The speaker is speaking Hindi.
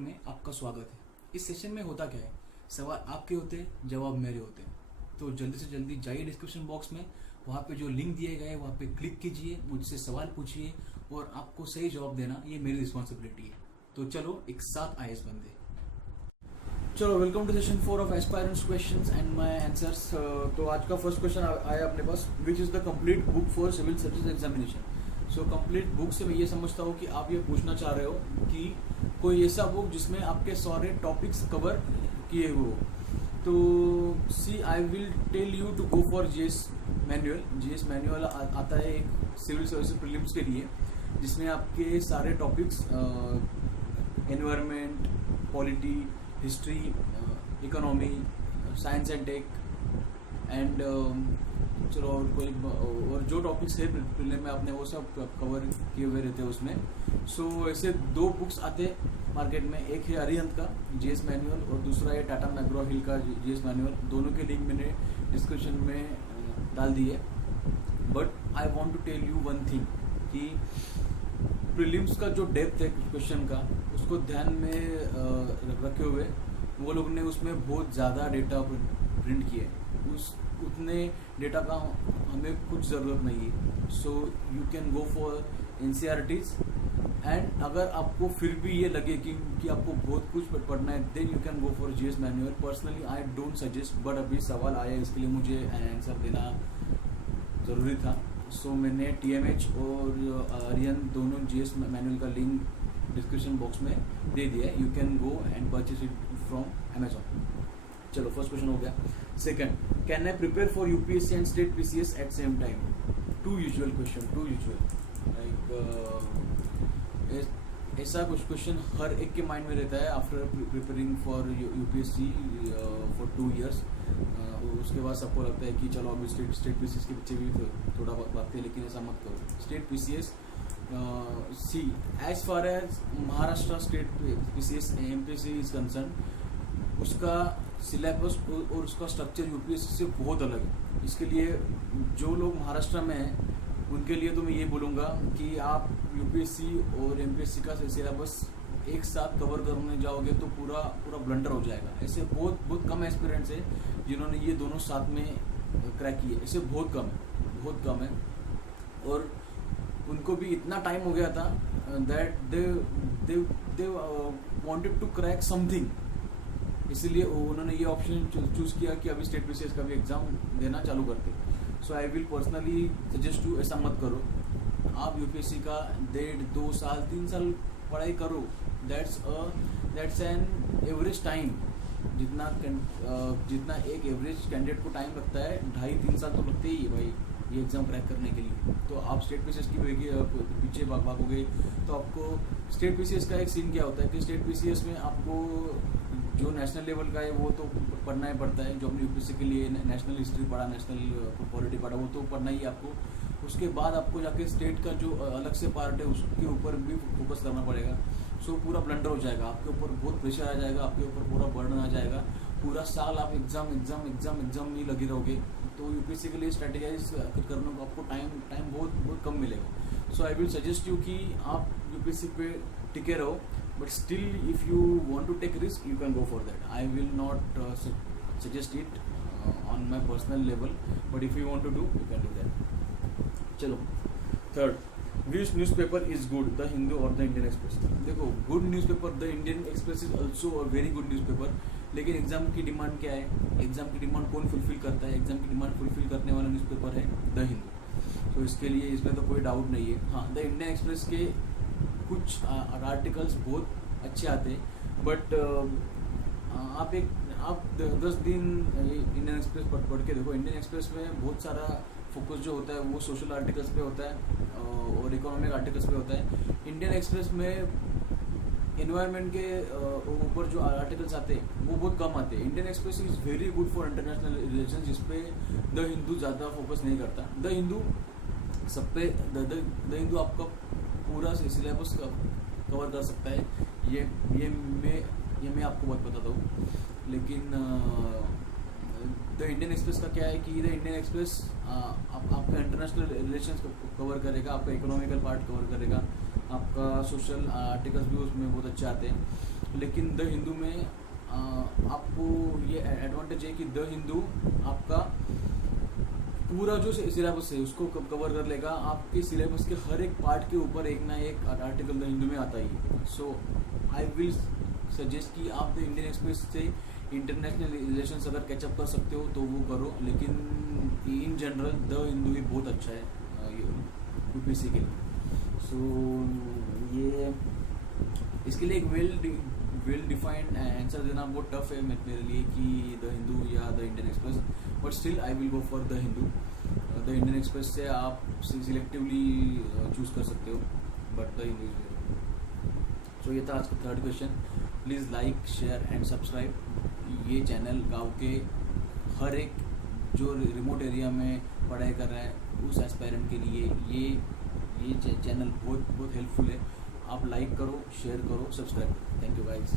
में आपका स्वागत है। इस सेशन में होता क्या है, सवाल आपके होते हैं, जवाब मेरे होते हैं। तो जल्दी से जल्दी जाइए डिस्क्रिप्शन बॉक्स में, वहाँ पे जो लिंक दिए गए हैं वहाँ पे क्लिक कीजिए, मुझसे सवाल पूछिए और आपको सही जवाब देना ये मेरी रिस्पॉन्सिबिलिटी है। तो चलो एक साथ आइए इस बंदे। चलो welcome to session 4 of aspirants questions and my answers. तो आज का फर्स्ट क्वेश्चन आया अपने पास, which is the complete book for civil services examination. So complete book से मैं ये समझता हूँ कि आप ये पूछना चाह रहे हो कि कोई ऐसा बुक जिसमें आपके सारे टॉपिक्स कवर किए हुए हो। तो see I will tell you to go for GS manual. GS manual आता है एक सिविल सर्विसेज प्रीलिम्स के लिए, जिसमें आपके सारे topics environment, polity, history, economy, science and tech and चलो और जो टॉपिक्स है प्रीलिम में आपने वो सब कवर किए हुए रहते हैं उसमें। सो ऐसे दो बुक्स आते मार्केट में, एक है अरिहंत का जीएस मैनुअल और दूसरा है टाटा मैग्रो हिल का जीएस मैनुअल। दोनों के लिंक मैंने डिस्क्रिप्शन में डाल दी है। But I want to tell you one thing कि प्रीलिम्स का जो डेप्थ है क्वेश्चन का, उसको ध्यान में रखे हुए वो लोग ने उसमें बहुत ज़्यादा डेटा प्रिंट किया है। उतने डेटा का हमें कुछ ज़रूरत नहीं है। So you can go for NCERTs and अगर आपको फिर भी ये लगे कि आपको बहुत कुछ पढ़ना है, then you can go for GS manual. Personally I don't suggest, but अभी सवाल आया इसके लिए मुझे आंसर देना ज़रूरी था। सो मैंने टीएमएच और आर्यन दोनों जीएस मैनुअल का लिंक डिस्क्रिप्शन बॉक्स में दे दिया है। You can go and purchase it from Amazon. चलो फर्स्ट क्वेश्चन हो गया। Second, can I prepare for UPSC and state PCS at same time? Too usual question, like ऐसा कुछ क्वेश्चन हर एक के माइंड में रहता है after preparing for UPSC for 2 years। उसके बाद सबको लगता है कि चलो अभी स्टेट पीसीएस के बच्चे भी थोड़ा भागते हैं, लेकिन ऐसा मत करो। State PCS see as far as Maharashtra state PCS MPSC is concern, उसका सिलेबस और उसका स्ट्रक्चर यूपीएससी से बहुत अलग है। इसके लिए जो लोग महाराष्ट्र में हैं उनके लिए तो मैं ये बोलूँगा कि आप यूपीएससी और एमपीएससी का सिलेबस एक साथ कवर करने जाओगे तो पूरा ब्लंडर हो जाएगा। ऐसे बहुत कम एस्पिरेंट्स है जिन्होंने ये दोनों साथ में क्रैक किए, ऐसे बहुत कम है। और उनको भी इतना टाइम हो गया था that they wanted to crack something, इसीलिए उन्होंने ये ऑप्शन चूज किया कि अभी स्टेट पीसीएस का भी एग्जाम देना चालू करते। So I will personally suggest to ऐसा मत करो। आप यूपीएससी का 1.5, 2 साल, 3 साल पढ़ाई करो। That's an average time. जितना एक एवरेज कैंडिडेट को टाइम लगता है, 2.5-3 साल तो लगते ही है भाई ये एग्ज़ाम क्रैक करने के लिए। तो आप स्टेट पीसीएस की पीछे भागोगे तो आपको स्टेट पीसीएस का एक सीन क्या होता है कि स्टेट पीसीएस में आपको जो नेशनल लेवल का है वो तो पढ़ना ही पड़ता है। जो अपनी यूपीएससी के लिए नेशनल हिस्ट्री पढ़ा, नेशनल पॉलिटी पढ़ा, वो तो पढ़ना ही आपको। उसके बाद आपको जाके स्टेट का जो अलग से पार्ट है उसके ऊपर भी फोकस करना पड़ेगा। सो पूरा ब्लंडर हो जाएगा, आपके ऊपर बहुत प्रेशर आ जाएगा, आपके ऊपर पूरा बर्डन आ जाएगा। पूरा साल आप एग्जाम में लगे रहोगे। तो यूपीएससी के लिए स्ट्रेटेजाइज करने को आपको टाइम बहुत कम मिलेगा। So I will suggest you कि आप यूपीएससी पे टिके रहो, but still if you want to take risk you can go for that. I will not suggest it on my personal level, but if you want to do you can do that. चलो third, which newspaper is good, the Hindu or the Indian Express? देखो, good newspaper the Indian express is also a very good newspaper, लेकिन एग्जाम की डिमांड क्या है, एग्जाम की डिमांड कौन फुलफिल करता है? एग्जाम की डिमांड फुलफिल करने वाला न्यूज़पेपर है द हिंदू। तो इसके लिए इसमें तो कोई डाउट नहीं है। हाँ, द इंडियन एक्सप्रेस के कुछ आर्टिकल्स बहुत अच्छे आते हैं, बट आप 10 दिन इंडियन एक्सप्रेस पढ़ के देखो। इंडियन एक्सप्रेस में बहुत सारा फोकस जो होता है वो सोशल आर्टिकल्स पे होता है और इकोनॉमिक आर्टिकल्स पे होता है। इंडियन एक्सप्रेस में एनवायरनमेंट के ऊपर जो आर्टिकल्स आते हैं वो बहुत कम आते हैं। Indian express is very good for international relation, जिस पे द हिंदू ज़्यादा फोकस नहीं करता। द हिंदू सब पे द हिंदू आपका पूरा सिलेबस कवर कर सकता है। ये मैं आपको बहुत बताता हूँ। लेकिन द इंडियन एक्सप्रेस का क्या है कि द इंडियन एक्सप्रेस आपका इंटरनेशनल रिलेशंस कवर करेगा, आपका इकोनॉमिकल पार्ट कवर करेगा, आपका सोशल आर्टिकल्स भी उसमें बहुत अच्छे आते हैं। लेकिन द हिंदू में आपको ये एडवांटेज है कि द हिंदू आपका पूरा जो सिलेबस है उसको कवर कर लेगा। आपके सिलेबस के हर एक पार्ट के ऊपर एक ना एक आर्टिकल द हिंदू में आता ही। सो आई विल सजेस्ट कि आप द इंडियन एक्सप्रेस से इंटरनेशनल रिलेशंस अगर कैचअप कर सकते हो तो वो करो, लेकिन इन जनरल द हिंदू ही बहुत अच्छा है यूपीएससी के लिए। सो ये इसके लिए एक वेल डिफाइंड आंसर देना बहुत टफ है मेरे लिए कि द हिंदू या the Indian express, but still I will go for the Hindu. The Indian express से आप सिलेक्टिवली चूज कर सकते हो, बट द हिंदू इज। सो ये था आज का third question. Please like share and subscribe. ये चैनल गांव के हर एक जो रिमोट एरिया में पढ़ाई कर रहा है उस एस्पायरेंट के लिए ये चैनल बहुत हेल्पफुल है। आप लाइक करो, शेयर करो, सब्सक्राइब करो। Thank you guys.